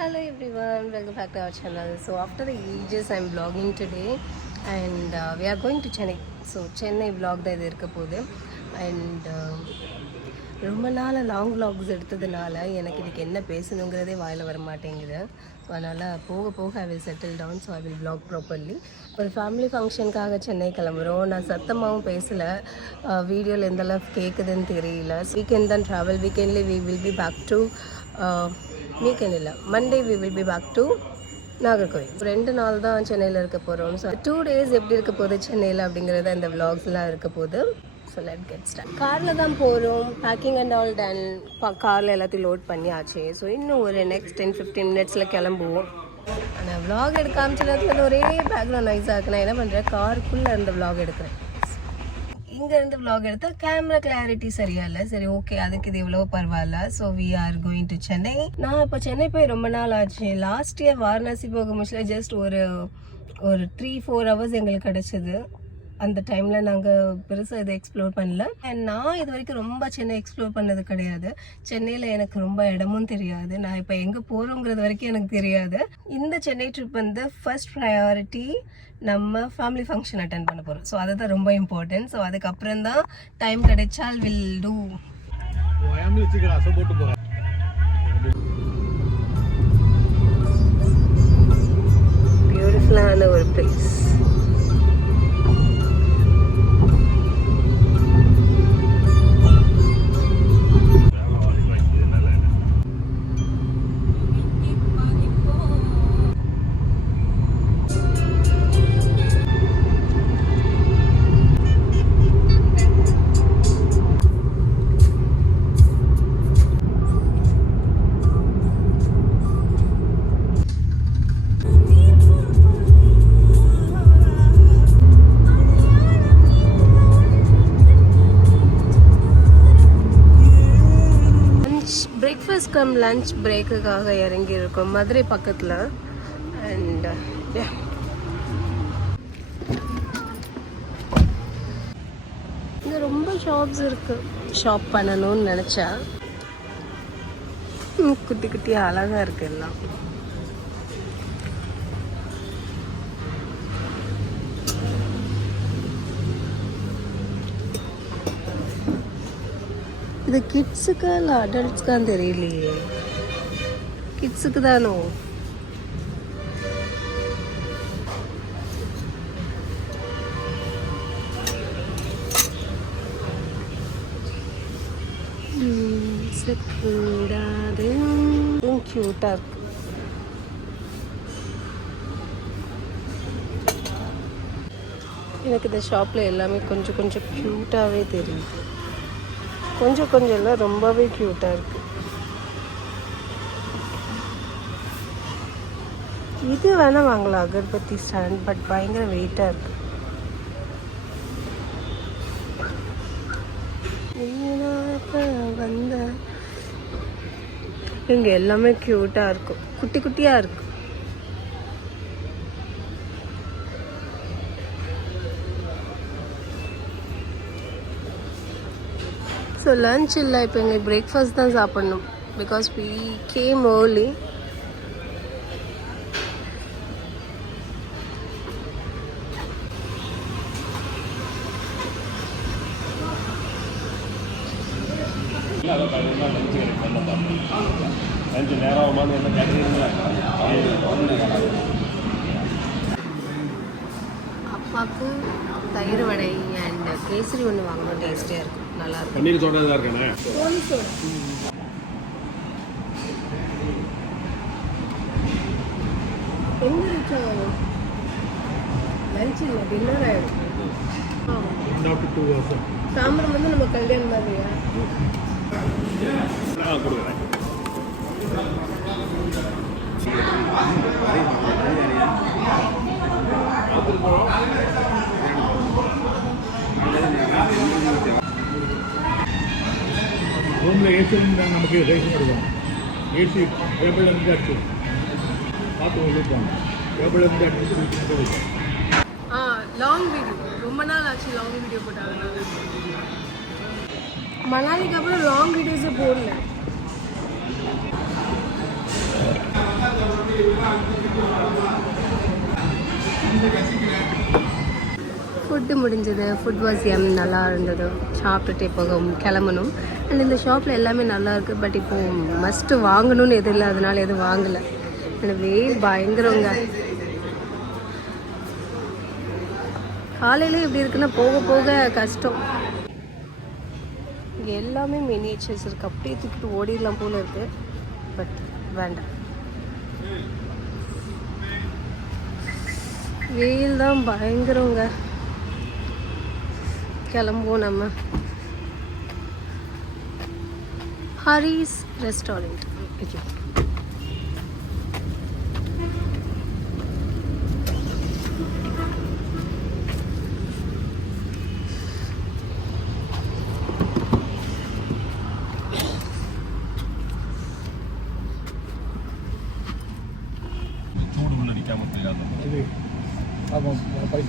Hello everyone, welcome back to our channel. So after the ages I'm vlogging today and we are going to Chennai. So Chennai vlog தான் இது இருக்க போகுது and ரொம்ப நாள் long vlogs எடுத்ததுனால எனக்கு இதுக்கு என்ன பேசணுங்கிறதே வாயில் வர மாட்டேங்குது. ஸோ அதனால் போக போக I will settle down. So I will vlog properly. ஒரு ஃபேமிலி ஃபங்க்ஷனுக்காக சென்னை கிளம்புறோம். நான் சத்தமாகவும் பேசலை, வீடியோவில் எந்தளவு கேட்குதுன்னு தெரியல. வீக்கெண்ட் தான் travel. Weekendly we will be back to weekend இல்லை, Monday we will be back to Nagercoil. 2 நாள் தான் சென்னையில் இருக்க போகிறோம். ஸோ 2 days எப்படி இருக்க போகுது சென்னையில் அப்படிங்கிறத இந்த விலாக்ஸ்லாம் இருக்க போகுது. So let get start. காரில் தான் போகிறோம். Packing and all done. காரில் எல்லாத்தையும் லோட் பண்ணியாச்சு. ஸோ இன்னும் ஒரு நெக்ஸ்ட் 10-15 மினிட்ஸில் கிளம்புவோம். ஆனால் விலாக் எடுக்க ஆரம்பிச்சதுல ஒரே பேக்ரவுண்ட் நாய்ஸாக இருக்கு. நான் என்ன பண்ணுறேன், காருக்குள்ளே இருந்த விலாக் எடுக்கிறேன். இங்கேருந்து vlog எடுத்தால் கேமரா கிளாரிட்டி சரியா இல்லை. சரி ஓகே, அதுக்கு இது எவ்வளோ பரவாயில்ல. So we are going to Chennai. நான் இப்போ சென்னை போய் ரொம்ப நாள் ஆச்சு. லாஸ்ட் இயர் வாரணாசி போக முடியல. ஜஸ்ட் ஒரு 3-4 hours எங்களுக்கு கிடச்சிது. அந்த டைமில் நாங்கள் பெருசாக இதை எக்ஸ்ப்ளோர் பண்ணல. அண்ட் நான் இது வரைக்கும் ரொம்ப சென்னை எக்ஸ்ப்ளோர் பண்ணது கிடையாது. சென்னையில் எனக்கு ரொம்ப இடமும் தெரியாது. நான் இப்போ எங்கே போகிறோங்கிறது வரைக்கும் எனக்கு தெரியாது. இந்த சென்னை ட்ரிப் வந்து ஃபர்ஸ்ட் ப்ரையாரிட்டி நம்ம ஃபேமிலி ஃபங்க்ஷன் அட்டென்ட் பண்ண போகிறோம். ஸோ அதுதான் ரொம்ப இம்பார்ட்டன்ட். ஸோ அதுக்கப்புறம் தான் டைம் கிடைச்சால் வில் டூ. பியூட்டிஃபுல்லான ஒரு பிளேஸ். பிரேக்ஃபாஸ்ட் கம் லன்ச் பிரேக்குக்காக இறங்கி இருக்கோம் மதுரை பக்கத்தில். அண்ட் இங்கே ரொம்ப ஷாப்ஸ் இருக்கு. ஷாப் பண்ணணும்னு நினச்சா குட்டி குட்டி அழகாக இருக்கு எல்லாம். இது கிட்ஸுக்கா இல்லை அடல்ட்ஸ்க்கான்னு தெரியலையே. கிட்ஸுக்கு தானோ. க்யூட்டாக இருக்கு. எனக்கு இந்த ஷாப்பில் எல்லாமே கொஞ்சம் கொஞ்சம் க்யூட்டாகவே தெரியுது. கொஞ்சம் கொஞ்சம் இல்லை, ரொம்பவே க்யூட்டாக இருக்குது. இது வேணால் வாங்கலாம், அகர்பத்தி ஸ்டாண்ட். பட் பயங்கர வெயிட்டாக இருக்குது. வந்த இங்கே எல்லாமே க்யூட்டாக இருக்கும், குட்டி குட்டியாக இருக்கும். ஸோ லன்ச் இல்லை, இப்போ எங்களுக்கு பிரேக்ஃபாஸ்ட் தான் சாப்பிட்ணும். Because we came early. அப்பாவுக்கு தயிர் வடை அண்ட் கேசரி ஒன்று வாங்கணும். டேஸ்டியாக இருக்கும், நல்லா இருக்கும். பன்னீர் சோடா தான் இருக்கேன். எங்கே இருக்காங்க? லஞ்ச் இல்லை, டின்னர் ஆகிடும். சாம்பார் வந்து நம்ம கல்யாணம் மாதிரியா? கொடுக்குறேன். ரூமில் ஏசி இருந்தால் நமக்கு ரேஷன் எடுக்கணும். ஏசி டேபிள் இருந்து அடிச்சு பார்த்து கொடுப்பாங்க. டேபிள் இருந்து அடிச்சு லாங் வீடியோ ரொம்ப நாள் ஆச்சு. லாங் வீடியோ போட்டாங்க. மணாலிக்கு அப்புறம் லாங் வீடியோஸே போடல. ஃபுட்டு முடிஞ்சது. ஃபுட் வாஸ் நல்லா இருந்தது. சாப்பிட்டுட்டு இப்போ கிளம்பணும். அண்ட் இந்த ஷாப்பில் எல்லாமே நல்லா இருக்குது. பட் இப்போது மஸ்ட்டு வாங்கணும்னு எதுவும் இல்லை, அதனால எதுவும் வாங்கலை. அந்த வெயில் பயங்கரங்க. காலையில் எப்படி இருக்குன்னா போக போக கஷ்டம். இங்கே எல்லாமே மினியேச்சர்ஸ் இருக்குது. அப்படியே தூக்கிட்டு ஓடிடலாம் போல் இருக்குது. பட் வேண்டாம், வெயில் தான் பயங்கரங்க. கிளம்புவோம் நம்ம. ஹரிஸ் ரெஸ்டாரண்ட். இது ஆமாம் பைசா